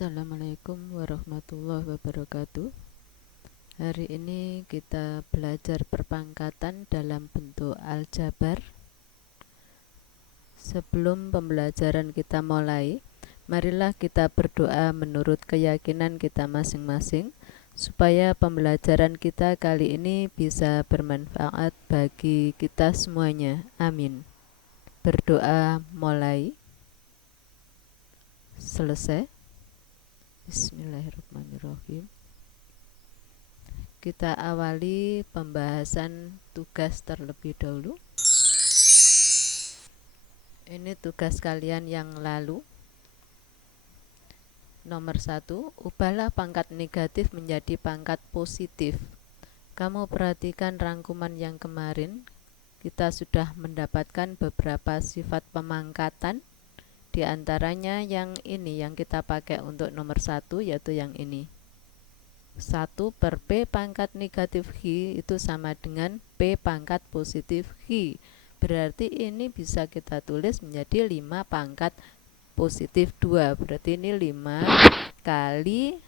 Assalamualaikum warahmatullahi wabarakatuh. Hari ini kita belajar perpangkatan dalam bentuk aljabar. Sebelum pembelajaran kita mulai, marilah kita berdoa menurut keyakinan kita masing-masing, supaya pembelajaran kita kali ini bisa bermanfaat bagi kita semuanya. Amin. Berdoa mulai. Selesai. Bismillahirrahmanirrahim. Kita awali pembahasan tugas terlebih dahulu. Ini tugas kalian yang lalu. Nomor 1, ubahlah pangkat negatif menjadi pangkat positif. Kamu perhatikan rangkuman yang kemarin. Kita sudah mendapatkan beberapa sifat pemangkatan. Di antaranya yang ini yang kita pakai untuk nomor 1, yaitu yang ini. 1 per P pangkat negatif Hi itu sama dengan P pangkat positif Hi. Berarti ini bisa kita tulis menjadi 5 pangkat positif 2. Berarti ini 5 kali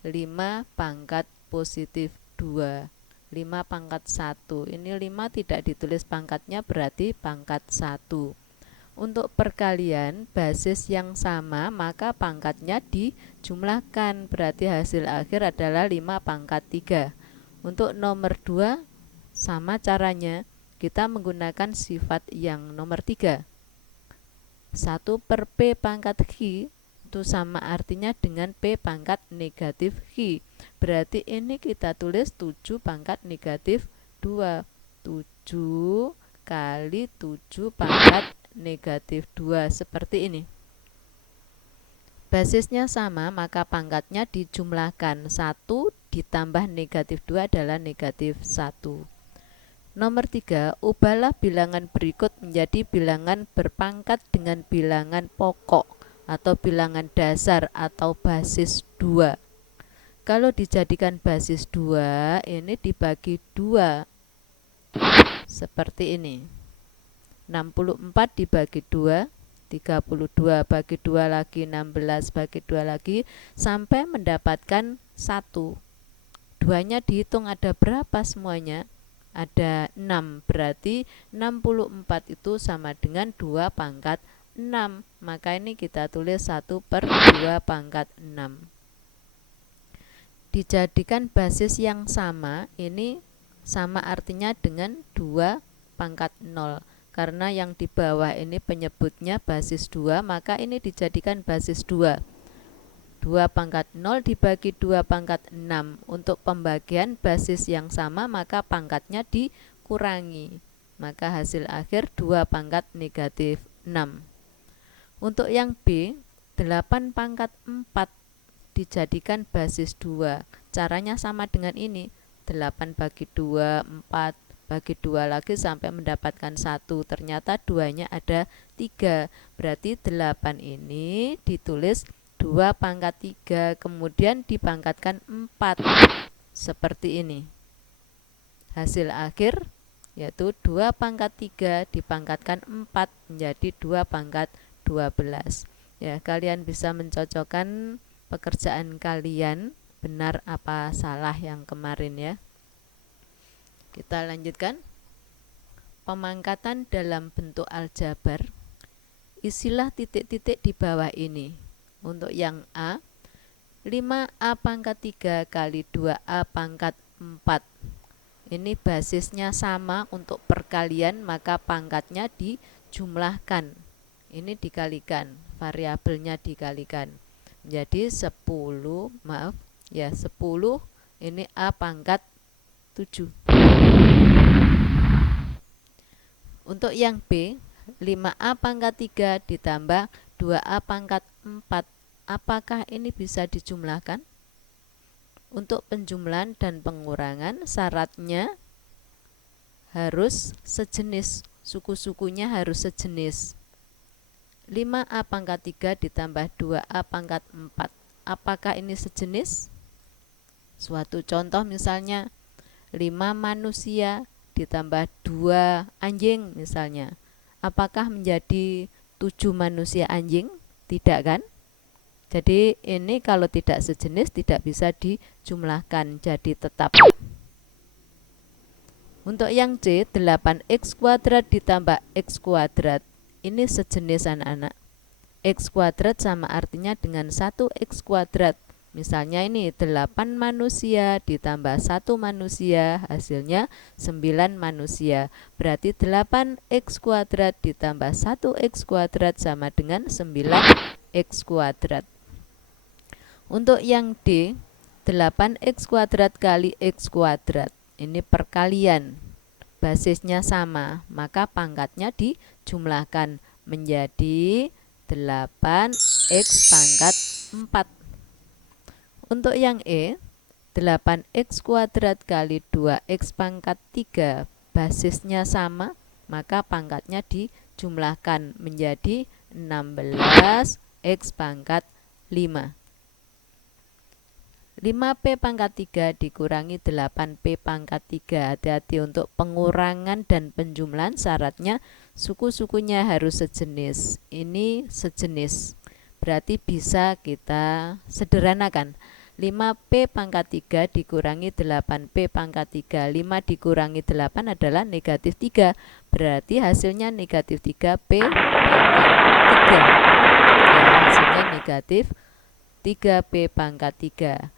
5 pangkat positif 2. 5 pangkat 1. Ini 5 tidak ditulis pangkatnya, berarti pangkat 1. Untuk perkalian basis yang sama, maka pangkatnya dijumlahkan, berarti hasil akhir adalah 5 pangkat 3. Untuk nomor 2 sama caranya, kita menggunakan sifat yang nomor 3. 1 per P pangkat Hi itu sama artinya dengan P pangkat negatif Hi. Berarti ini kita tulis 7 pangkat negatif 2. 7 kali 7 pangkat negatif 2, seperti ini. Basisnya sama, maka pangkatnya dijumlahkan. 1 ditambah negatif 2 adalah negatif 1. Nomor 3, ubahlah bilangan berikut menjadi bilangan berpangkat dengan bilangan pokok atau bilangan dasar atau basis 2. Kalau dijadikan basis 2, ini dibagi 2 seperti ini. 64 dibagi 2, 32 bagi 2 lagi, 16 bagi 2 lagi, sampai mendapatkan 1. 2-nya dihitung ada berapa semuanya? Ada 6, berarti 64 itu sama dengan 2 pangkat 6. Maka ini kita tulis 1 per 2 pangkat 6. Dijadikan basis yang sama, ini sama artinya dengan 2 pangkat 0. Karena yang di bawah ini penyebutnya basis 2, maka ini dijadikan basis 2. 2 pangkat 0 dibagi 2 pangkat 6. Untuk pembagian basis yang sama, maka pangkatnya dikurangi. Maka hasil akhir 2 pangkat negatif 6. Untuk yang B, 8 pangkat 4 dijadikan basis 2. Caranya sama dengan ini. 8 bagi 2, 4 bagi 2 lagi sampai mendapatkan 1. Ternyata 2-nya ada 3. Berarti 8 ini ditulis 2 pangkat 3, kemudian dipangkatkan 4. Seperti ini. Hasil akhir yaitu 2 pangkat 3 dipangkatkan 4 menjadi 2 pangkat 12. Ya, kalian bisa mencocokkan pekerjaan kalian benar apa salah yang kemarin ya. Kita lanjutkan. Pemangkatan dalam bentuk aljabar. Isilah titik-titik di bawah ini. Untuk yang A, 5A pangkat 3 kali 2A pangkat 4. Ini basisnya sama untuk perkalian, maka pangkatnya dijumlahkan. Ini dikalikan, variabelnya dikalikan. Jadi 10 ini A pangkat 7. Untuk yang B, 5A pangkat 3 ditambah 2A pangkat 4. Apakah ini bisa dijumlahkan? Untuk penjumlahan dan pengurangan syaratnya harus sejenis, suku-sukunya harus sejenis. 5A pangkat 3 ditambah 2A pangkat 4. Apakah ini sejenis? Suatu contoh misalnya 5 manusia ditambah 2 anjing misalnya. Apakah menjadi 7 manusia anjing? Tidak kan? Jadi ini kalau tidak sejenis tidak bisa dijumlahkan, jadi tetap. Untuk yang C, 8x kuadrat ditambah x kuadrat. Ini sejenis anak-anak. X kuadrat sama artinya dengan 1x kuadrat. Misalnya ini 8 manusia ditambah 1 manusia, hasilnya 9 manusia. Berarti 8x kuadrat ditambah 1x kuadrat sama dengan 9x kuadrat. Untuk yang D, 8x kuadrat kali x kuadrat. Ini perkalian, basisnya sama, maka pangkatnya dijumlahkan menjadi 8x pangkat 4. Untuk yang E, 8x kuadrat kali 2x pangkat 3, basisnya sama, maka pangkatnya dijumlahkan menjadi 16x pangkat 5. 5p pangkat 3 dikurangi 8p pangkat 3. Hati-hati untuk pengurangan dan penjumlahan, syaratnya suku-sukunya harus sejenis. Ini sejenis, berarti bisa kita sederhanakan. 5p pangkat 3 dikurangi 8p pangkat 3. 5 dikurangi 8 adalah negatif 3, berarti hasilnya negatif 3p pangkat 3. Ya, hasilnya negatif 3p pangkat 3.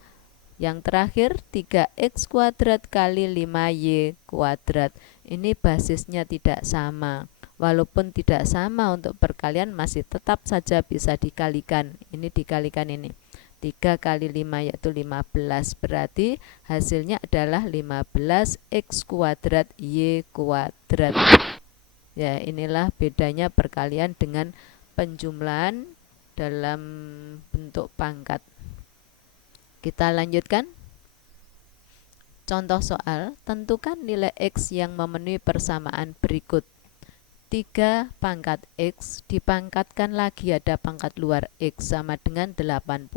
Yang terakhir 3x kuadrat kali 5y kuadrat. Ini basisnya tidak sama. Walaupun tidak sama untuk perkalian masih tetap saja bisa dikalikan. Ini dikalikan ini. 3 kali 5 yaitu 15. Berarti hasilnya adalah 15x kuadrat y kuadrat. Ya, inilah bedanya perkalian dengan penjumlahan dalam bentuk pangkat. Kita lanjutkan. Contoh soal, tentukan nilai X yang memenuhi persamaan berikut. 3 pangkat X dipangkatkan lagi ada pangkat luar X sama dengan 81.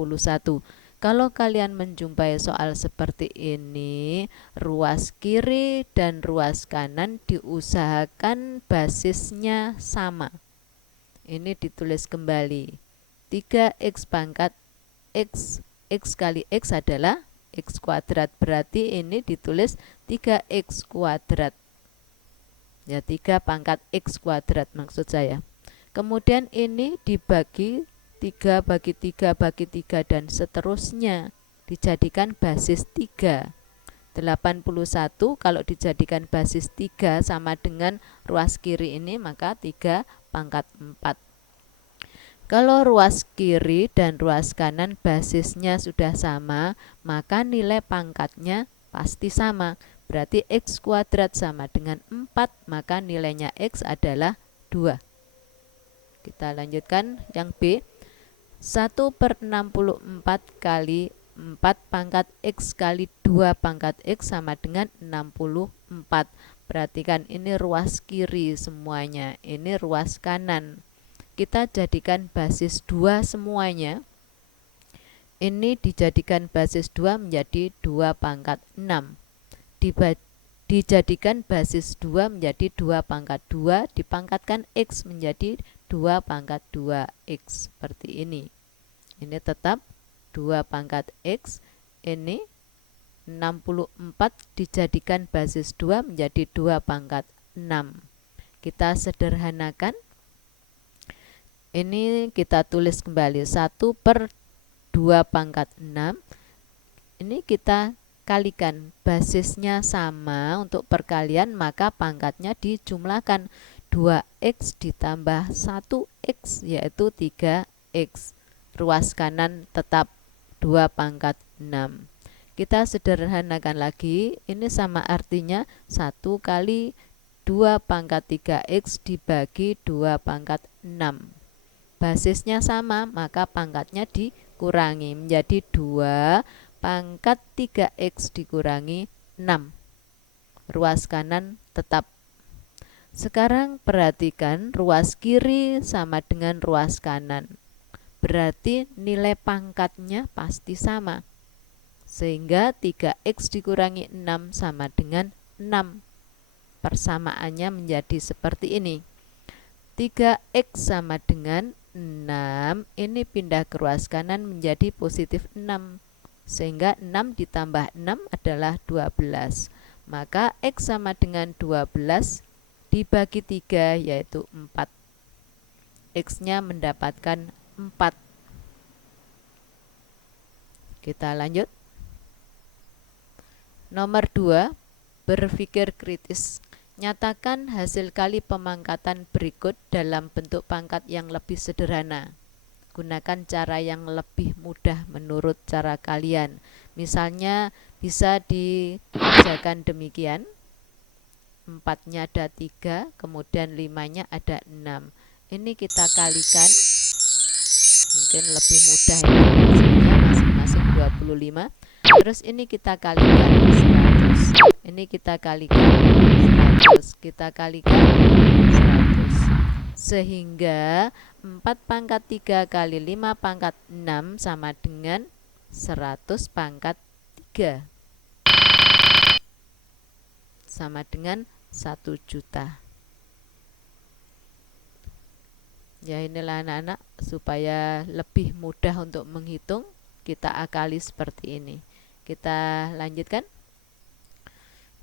Kalau kalian menjumpai soal seperti ini, ruas kiri dan ruas kanan diusahakan basisnya sama. Ini ditulis kembali. 3x pangkat X, X kali X adalah X kuadrat, berarti ini ditulis 3x kuadrat. Ya, 3 pangkat X kuadrat maksud saya. Kemudian ini dibagi 3 bagi 3 bagi 3 dan seterusnya, dijadikan basis 3. 81 kalau dijadikan basis 3 sama dengan ruas kiri ini, maka 3 pangkat 4. Kalau ruas kiri dan ruas kanan basisnya sudah sama, maka nilai pangkatnya pasti sama. Berarti x kuadrat sama dengan 4, maka nilainya x adalah 2. Kita lanjutkan yang B. 1/64 kali 4 pangkat x kali 2 pangkat x sama dengan 64. Perhatikan ini ruas kiri semuanya, ini ruas kanan. Kita jadikan basis 2 semuanya. Ini dijadikan basis 2 menjadi 2 pangkat 6. Dijadikan basis 2 menjadi 2 pangkat 2, dipangkatkan X menjadi 2 pangkat 2X. Seperti ini. Ini tetap 2 pangkat X. Ini 64 dijadikan basis 2 menjadi 2 pangkat 6. Kita sederhanakan. Ini kita tulis kembali 1/2 pangkat 6. Ini kita kalikan, basisnya sama untuk perkalian, maka pangkatnya dijumlahkan. 2x ditambah 1x yaitu 3x. Ruas kanan tetap 2 pangkat 6. Kita sederhanakan lagi, ini sama artinya 1 kali 2 pangkat 3x dibagi 2 pangkat 6. Basisnya sama, maka pangkatnya dikurangi menjadi 2 pangkat 3x dikurangi 6. Ruas kanan tetap. Sekarang perhatikan ruas kiri sama dengan ruas kanan. Berarti nilai pangkatnya pasti sama. Sehingga 3x dikurangi 6 sama dengan 6. Persamaannya menjadi seperti ini. 3x sama dengan 6, ini pindah ke ruas kanan menjadi positif 6. Sehingga 6 ditambah 6 adalah 12. Maka X sama dengan 12 dibagi 3 yaitu 4. X-nya mendapatkan 4. Kita lanjut. Nomor 2, berpikir kritis. Nyatakan hasil kali pemangkatan berikut dalam bentuk pangkat yang lebih sederhana. Gunakan cara yang lebih mudah menurut cara kalian. Misalnya bisa dikerjakan demikian. 4-nya ada 3, kemudian 5-nya ada 6. Ini kita kalikan. Mungkin lebih mudah ya. Hasilnya masing-masing 25. Terus ini kita kalikan 100. Ini kita kalikan 100. Kita kalikan 100. Sehingga 4 pangkat 3 kali 5 pangkat 6 sama dengan 100 pangkat 3. Sama dengan 1 juta. Ya, inilah anak-anak, supaya lebih mudah untuk menghitung, kita akali seperti ini. Kita lanjutkan.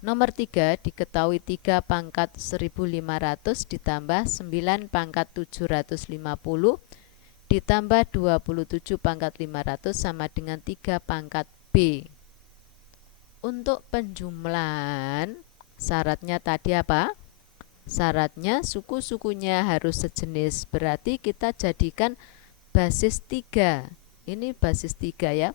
Nomor 3, diketahui 3 pangkat 1500 ditambah 9 pangkat 750 ditambah 27 pangkat 500 sama dengan 3 pangkat B. Untuk penjumlahan, syaratnya tadi apa? Syaratnya suku-sukunya harus sejenis, berarti kita jadikan basis 3. Ini basis 3 ya.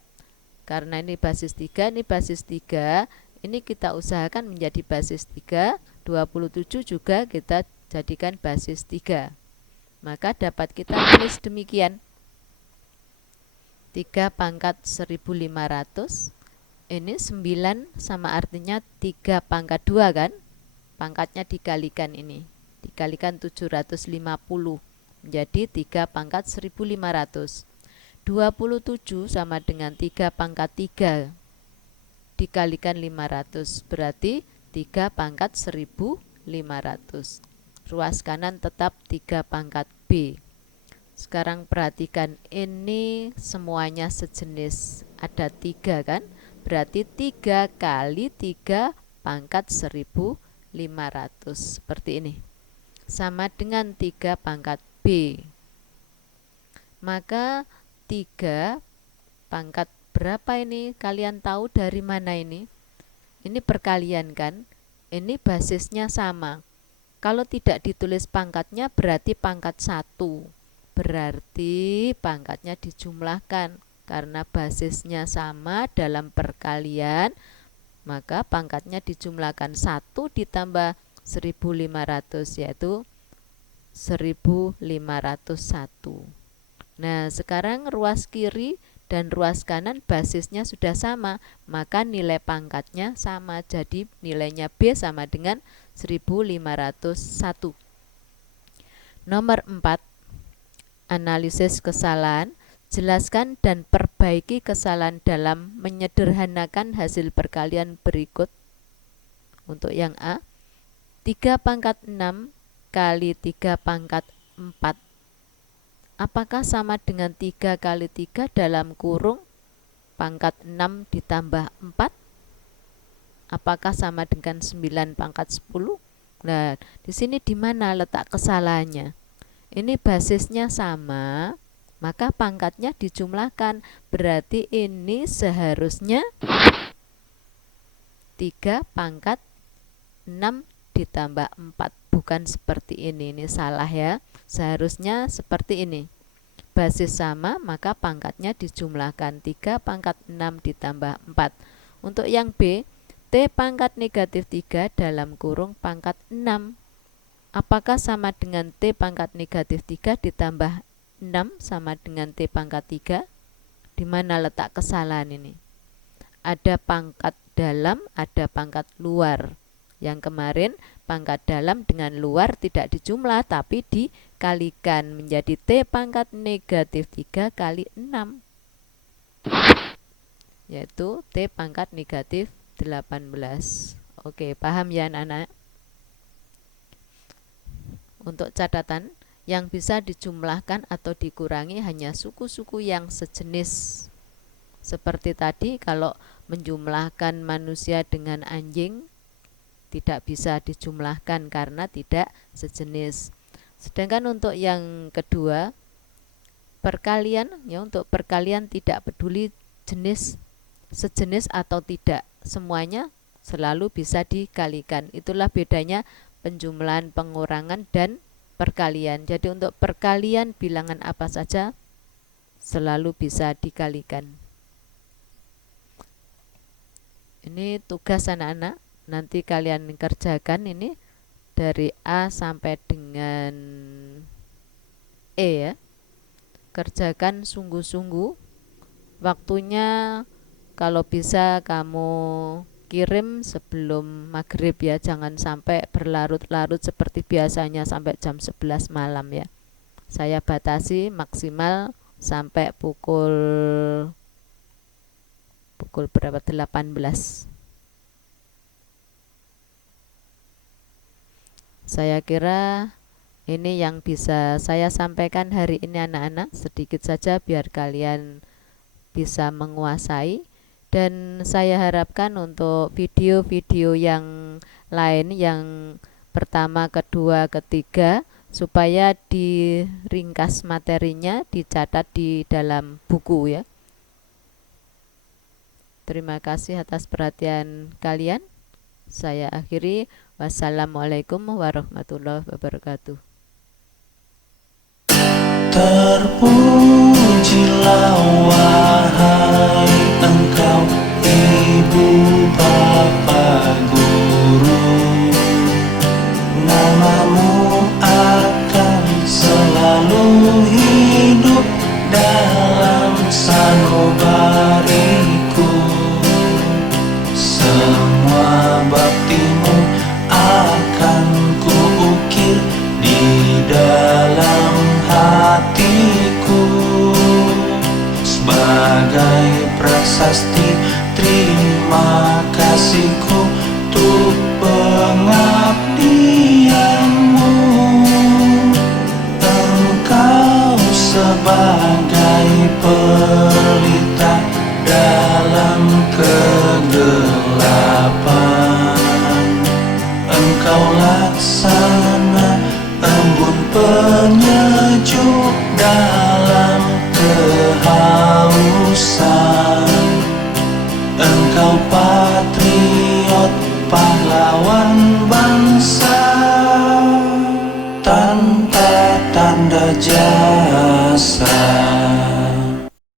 Karena ini basis 3, ini basis 3. Ini kita usahakan menjadi basis 3, 27 juga kita jadikan basis 3. Maka dapat kita tulis demikian. 3 pangkat 1500, ini 9 sama artinya 3 pangkat 2 kan? Pangkatnya dikalikan ini. Dikalikan 750 menjadi 3 pangkat 1500. 27 sama dengan 3 pangkat 3 dikalikan 500, berarti 3 pangkat 1500. Ruas kanan tetap 3 pangkat B. Sekarang perhatikan, ini semuanya sejenis, ada 3 kan? Berarti 3 kali 3 pangkat 1500, seperti ini. Sama dengan 3 pangkat B. Maka 3 pangkat berapa ini? Kalian tahu dari mana ini? Ini perkalian kan? Ini basisnya sama. Kalau tidak ditulis pangkatnya berarti pangkat 1. Berarti pangkatnya dijumlahkan. Karena basisnya sama dalam perkalian, maka pangkatnya dijumlahkan 1 ditambah 1500 yaitu 1501. Nah, sekarang ruas kiri dan ruas kanan basisnya sudah sama, maka nilai pangkatnya sama, jadi nilainya B sama dengan 1501. Nomor 4, analisis kesalahan. Jelaskan dan perbaiki kesalahan dalam menyederhanakan hasil perkalian berikut. Untuk yang A, 3 pangkat 6 kali 3 pangkat 4 apakah sama dengan 3 kali 3 dalam kurung pangkat 6 ditambah 4? Apakah sama dengan 9 pangkat 10? Nah, di sini di mana letak kesalahannya? Ini basisnya sama, maka pangkatnya dijumlahkan. Berarti ini seharusnya 3 pangkat 6 ditambah 4. Bukan seperti ini salah ya. Seharusnya seperti ini. Basis sama, maka pangkatnya dijumlahkan. 3 pangkat 6 ditambah 4. Untuk yang B, T pangkat negatif 3 dalam kurung pangkat 6. Apakah sama dengan T pangkat negatif 3 ditambah 6 sama dengan T pangkat 3? Di mana letak kesalahan ini? Ada pangkat dalam, ada pangkat luar. Yang kemarin pangkat dalam dengan luar tidak dijumlah tapi dikalikan menjadi T pangkat negatif 3 kali 6, yaitu T pangkat negatif 18. Oke, paham ya anak-anak? Untuk catatan, Yang bisa dijumlahkan atau dikurangi hanya suku-suku yang sejenis. Seperti tadi, kalau menjumlahkan manusia dengan anjing tidak bisa dijumlahkan karena tidak sejenis. Sedangkan untuk yang kedua, perkalian, ya, untuk perkalian tidak peduli jenis sejenis atau tidak, semuanya selalu bisa dikalikan. Itulah bedanya penjumlahan, pengurangan, dan perkalian. Jadi untuk perkalian bilangan apa saja selalu bisa dikalikan. Ini tugas anak-anak, nanti kalian kerjakan ini dari A sampai dengan E ya. Kerjakan sungguh-sungguh. Waktunya kalau bisa kamu kirim sebelum maghrib ya, jangan sampai berlarut-larut seperti biasanya sampai jam 11 malam ya. Saya batasi maksimal sampai pukul berapa, 18. Saya kira ini yang bisa saya sampaikan hari ini anak-anak, sedikit saja biar kalian bisa menguasai. Dan saya harapkan untuk video-video yang lain, yang pertama, kedua, ketiga, supaya diringkas materinya, dicatat di dalam buku ya. Terima kasih atas perhatian kalian. Saya akhiri. Wassalamualaikum warahmatullahi wabarakatuh. Terpujilah wahai engkau ibu bapa guru, namamu akan selalu hidup dalam sanubariku. Semua baktimu akan kuukir di dalam hatiku sebagai prasasti terima kasihku untuk pengabdianmu. Engkau sebagai pelita dalam kegelapan, engkau laksana embun penyejuk dalam kehausan. Engkau patriot, pahlawan bangsa, tanpa tanda jasa.